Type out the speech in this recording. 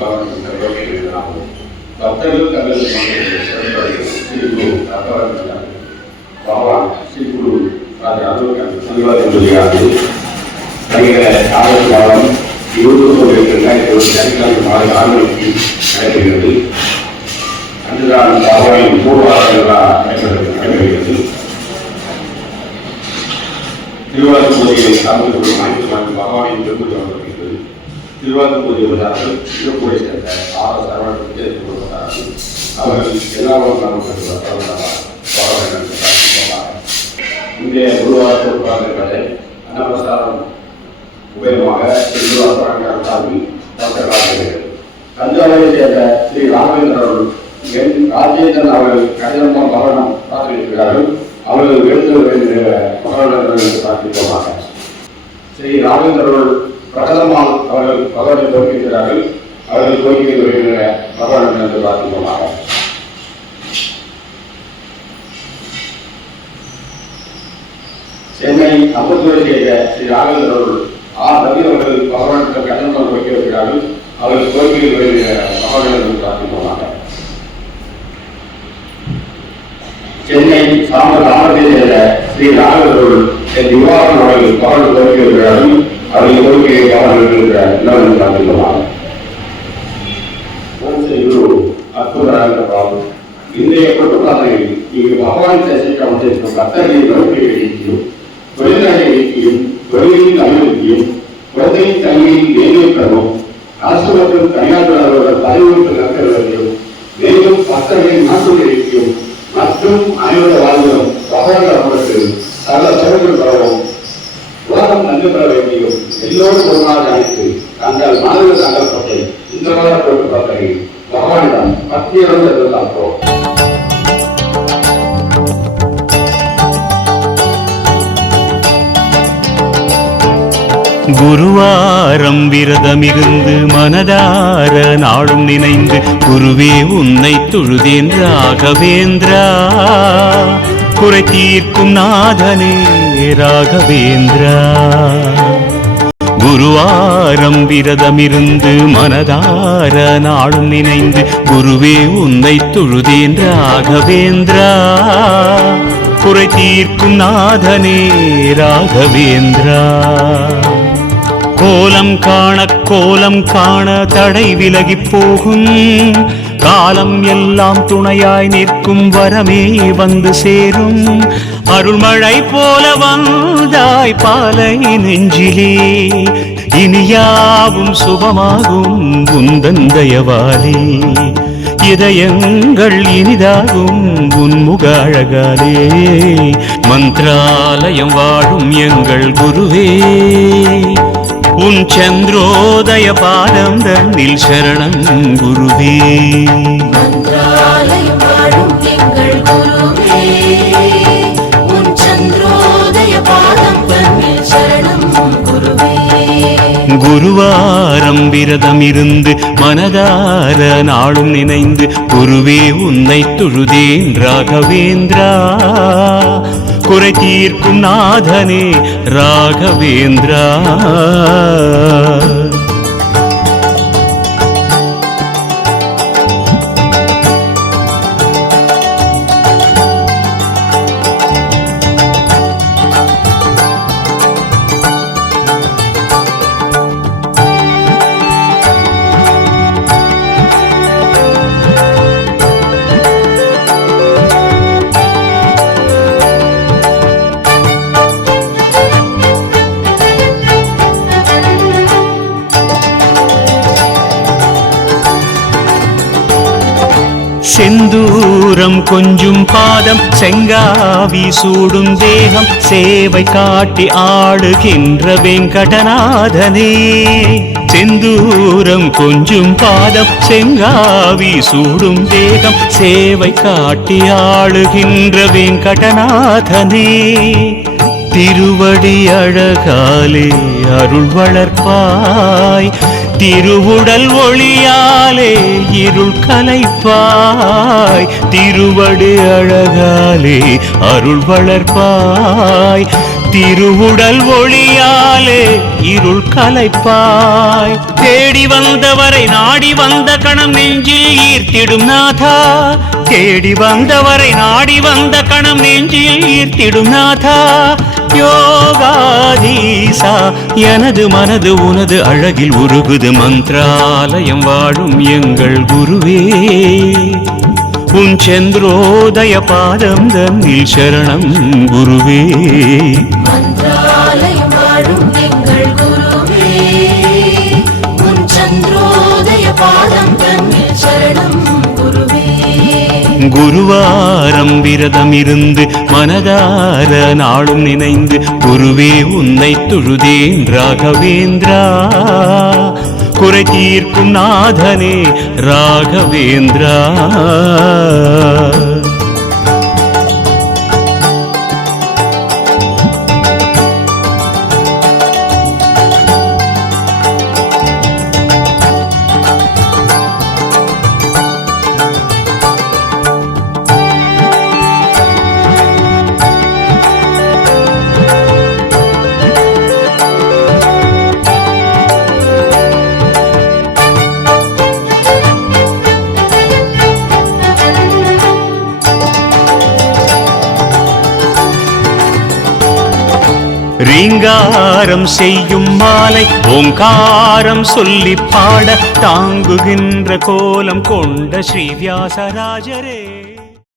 பவன் எழுதினாலும் பக்தர்கள் தங்கள் பகவான் ஸ்ரீ குரு ஆசிர்வாதம் வருகிற ஆகஸ்ட் மாதம் 20/2025 மாலை 6 மணிக்கு நடைபெறுகிறது. அன்றுதான் பகவானின் பூர்வாசனா நடைபெறுகிறது. திருவாரூர் பூஜையை சார்ந்து கொள்ளும் அனைத்து மற்றும் பகவானின் திருப்பதி வழங்கப்படுகிறது. திருவாரூர் பூஜை வந்தார்கள் திருப்பூரை சேர்ந்த சரவணன் விஜயகுமார் அவர்கள் எல்லாரும் இங்கே குருவாரூர் பாடல்களை அன்னபிரசாரம் உபயோகமாக திருவாரூர் சார்பில் தஞ்சாவூரை சேர்ந்த ஸ்ரீ ராமேந்திரன் என் ராஜேந்திரன் அவர்கள் கடிதமாக மரணம் பார்த்திருக்கிறார்கள். அவர்கள் எழுந்து வேண்டிய மகர்கள் பிரார்த்திப்போமாக. ஸ்ரீ ராமேந்திரன் பிரகதமால் அவர்கள் பகவானை தோற்கின்றார்கள். அவர்கள் கோரிக்கை வருகின்ற பகவான் என்று பிரார்த்திப்போமாக. சென்னை அம்பத்தூரை சேர்ந்த ஸ்ரீ ராமேந்திரன் ரவி அவர்கள் பகவானுக்கு கடிதமாக வைக்கிறார்கள். அவர்கள் கோரிக்கை வருகின்ற பகவான் என்று பிரார்த்திப்போமாக. சென்னை ராமத்தை சேர்ந்த ஸ்ரீ ராமேந்திரன் என் விவாதம் அவர்கள் பகவான் கோரிக்கை வருகிறார்கள். அவர்கள் கோரிக்கையை பகவான் இருக்கின்ற எல்லாரும் பிரார்த்திப்போமாக. அற்புதமாக இன்றைய குற்றப்பாதையில் இங்கு பகவான் தரிசிக்க வந்திருக்கும் பக்தர்களின் நோக்கியை எழுதியும் தொழிலாளை எழுதியும் தொழிலின் அனுமதியும் குழந்தையின் கல்வியில் நியமிப்பதும் அரசு மற்றும் தனியார் தலைவர்கள் நடத்துவதையும் மேலும் பக்தர்களின் நாட்டுடைய எழுதியும் மற்றும் அனைவர வாழ்விலும் பகவான் அவர்களுக்கு சகல சோழர்கள் பெறவும் உலகம் நன்கு பெற வேண்டியும் எல்லோரும் ஒரு நாள் அழைத்து தங்கள் மனதில் சங்கல்பத்தை இந்த வார கொடுக்கப்பட்டதை பகவானிடம் பக்தியோடு எதிர்பார்ப்போம். குருவாரம் விரதமிருந்து மனதார நாளும் நினைந்து குருவே உன்னை தொழுதேன் ராகவேந்திரா, குறை தீர்க்கும் நாதனே ராகவேந்திரா. குருவாரம் விரதமிருந்து மனதார நாளும் நினைந்து குருவே உன்னை தொழுதேன் ராகவேந்திரா, குறை தீர்க்கும் நாதனே ராகவேந்திரா. கோலம் காண தடை விலகி போகும், காலம் எல்லாம் துணையாய் நிற்கும் வரமே வந்து சேரும். அருள்மழை போல வந்தாய் பாலை நெஞ்சிலே, இனியாவும் சுபமாகும் உந்தன் தயவாலே. இதயங்கள் இனிதாகும் உன்முக அழகாலே, மந்திராலயம் வாழும் எங்கள் குருவே, உன் சந்திரோதய பாதம் தன்னில் சரணம் குருவே. மந்திராலயம் வாழும் எங்கள் குருவே, உன் சந்திரோதய பாதம் தன்னில் சரணம் குருவே. குருவாரம் விரதமிருந்து மனதார நாளும் நினைந்து குருவே உன்னை தொழுதேன் ராகவேந்திரா, குறை தீர்க்கும் நாதனே ராகவேந்திரா. செந்தூரம் கொஞ்சும் பாதம் செங்காவி சூடும் தேகம் சேவை காட்டி ஆடுகின்ற வெங்கடநாதனே. செந்தூரம் கொஞ்சும் பாதம் செங்காவி சூடும் தேகம் சேவை காட்டி ஆடுகின்ற வெங்கடநாதனே. திருவடி அழகாலே அருள் வளர்ப்பாய், திருவுடல் ஒளியாலே இருள் கலைப்பாய். திருவடி அழகாலே அருள் வளர்ப்பாய், திருவுடல் ஒளியாலே இருள் கலைப்பாய். தேடி வந்தவரை நாடி வந்த கணம் நெஞ்சில் ஈர்த்திடும் நாதா. தேடி வந்தவரை நாடி வந்த கணம் நெஞ்சில் ஈர்த்திடும் நாதா. யோகாதீசா எனது மனது உனது அழகில் உருகுது. மந்திராலயம் வாழும் எங்கள் குருவே, உன் சந்திரோதய பாதம் தன்னில் சரணம் குருவே. மந்திராலயம் வாழும் எங்கள் குருவே, உன் சந்திரோதய பாதம் தன்னில் சரணம் குருவே. குருவாரம் விரதம் இருந்து மனதார நாளும் நினைந்து குருவே உன்னை தொழுதேன் ராகவேந்திரா. குறை தீர்க்கும் நாதனே ராகவேந்திரா. ரீங்காரம் செய்யும் மாலை ஓங்காரம் சொல்லி பாட தாங்குகின்ற கோலம் கொண்ட ஸ்ரீ வியாசராஜரே.